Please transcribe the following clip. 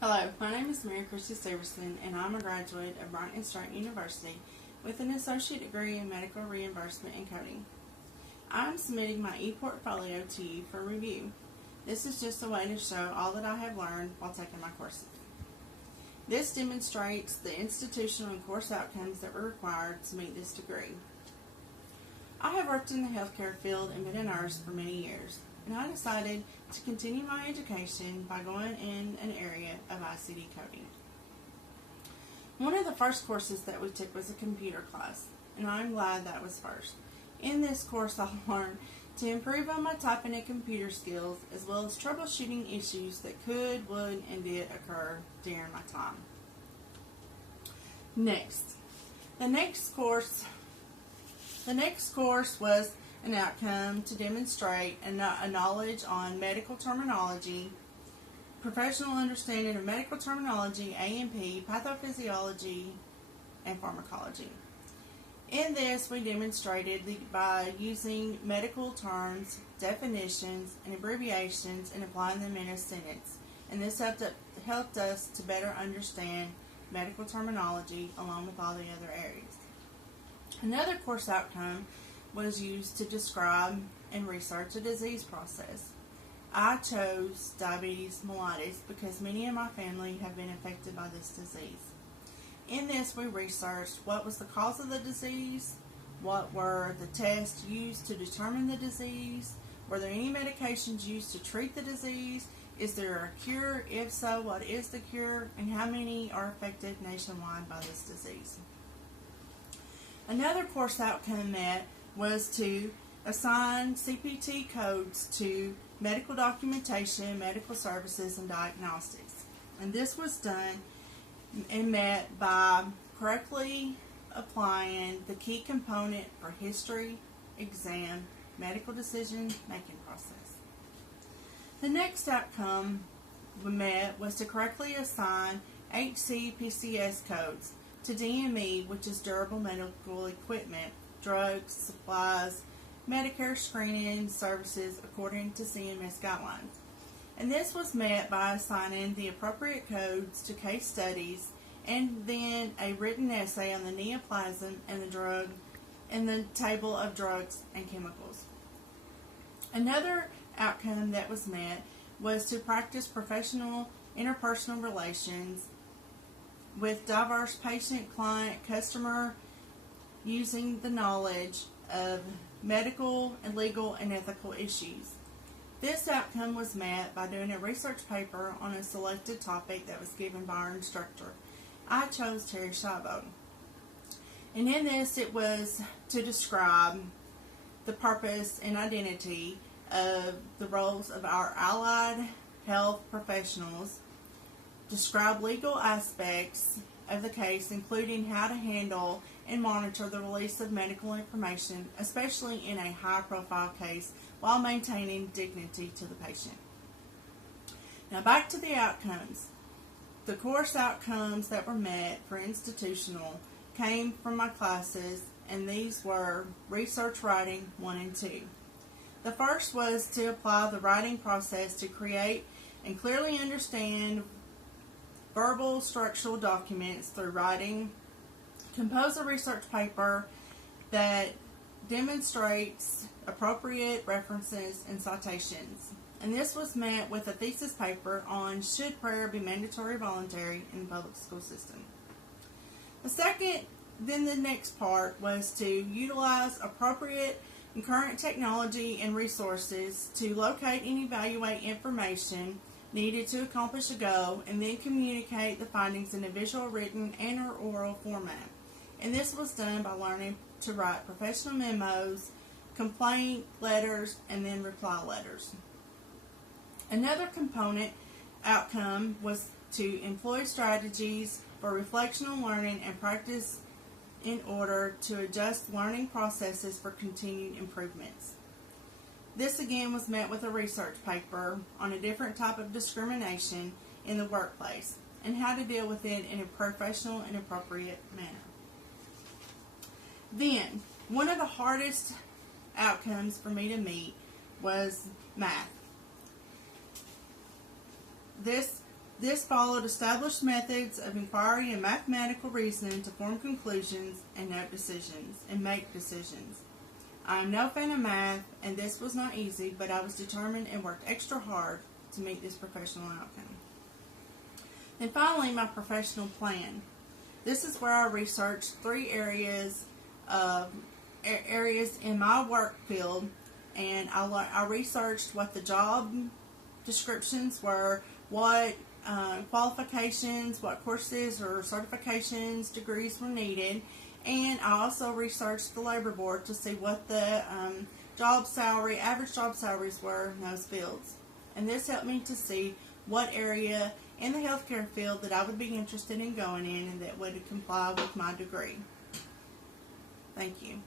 Hello, my name is Mary Christy Severson, and I'm a graduate of Bryant Stratton University with an associate degree in medical reimbursement and coding. I'm submitting my ePortfolio to you for review. This is just a way to show all that I have learned while taking my courses. This demonstrates the institutional and course outcomes that were required to meet this degree. I have worked in the healthcare field and been a nurse for many years, and I decided to continue my education by going in an area of ICT coding. One of the first courses that we took was a computer class, and I'm glad that was first. In this course, I learned to improve on my typing and computer skills, as well as troubleshooting issues that could, would, and did occur during my time. The next course was an outcome to demonstrate a knowledge on medical terminology, professional understanding of medical terminology, A&P, pathophysiology, and pharmacology. In this, we demonstrated by using medical terms, definitions, and abbreviations and applying them in a sentence. And this helped us to better understand medical terminology along with all the other areas. Another course outcome was used to describe and research a disease process. I chose diabetes mellitus because many in my family have been affected by this disease. In this, we researched what was the cause of the disease, what were the tests used to determine the disease, were there any medications used to treat the disease, is there a cure, if so, what is the cure, and how many are affected nationwide by this disease. Another course outcome met was to assign CPT codes to medical documentation, medical services, and diagnostics. And this was done and met by correctly applying the key component for history, exam, medical decision making process. The next outcome we met was to correctly assign HCPCS codes to DME, which is durable medical equipment, drugs, supplies, Medicare screening services according to CMS guidelines. And this was met by assigning the appropriate codes to case studies and then a written essay on the neoplasm and the drug and the table of drugs and chemicals. Another outcome that was met was to practice professional interpersonal relations with diverse patient, client, customer, using the knowledge of medical and legal and ethical issues. This outcome was met by doing a research paper on a selected topic that was given by our instructor. I chose Terry Schiavo. And in this, it was to describe the purpose and identity of the roles of our allied health professionals, describe legal aspects of the case, including how to handle and monitor the release of medical information, especially in a high-profile case, while maintaining dignity to the patient. Now back to the outcomes. The course outcomes that were met for institutional came from my classes, and these were Research Writing 1 and 2. The first was to apply the writing process to create and clearly understand verbal structural documents through writing, compose a research paper that demonstrates appropriate references and citations. And this was met with a thesis paper on should prayer be mandatory or voluntary in the public school system. The next part was to utilize appropriate and current technology and resources to locate and evaluate information needed to accomplish a goal, and then communicate the findings in a visual, written, and or oral format. And this was done by learning to write professional memos, complaint letters, and then reply letters. Another component outcome was to employ strategies for reflectional learning and practice in order to adjust learning processes for continued improvements. This again was met with a research paper on a different type of discrimination in the workplace and how to deal with it in a professional and appropriate manner. Then, one of the hardest outcomes for me to meet was math. This This followed established methods of inquiry and mathematical reasoning to form conclusions and make decisions. I am no fan of math, and this was not easy, but I was determined and worked extra hard to meet this professional outcome. And finally, my professional plan. This is where I researched 3 areas in my work field, and I researched what the job descriptions were, what qualifications, what courses or certifications, degrees were needed, and I also researched the labor board to see what the average job salaries were in those fields. And this helped me to see what area in the healthcare field that I would be interested in going in and that would comply with my degree. Thank you.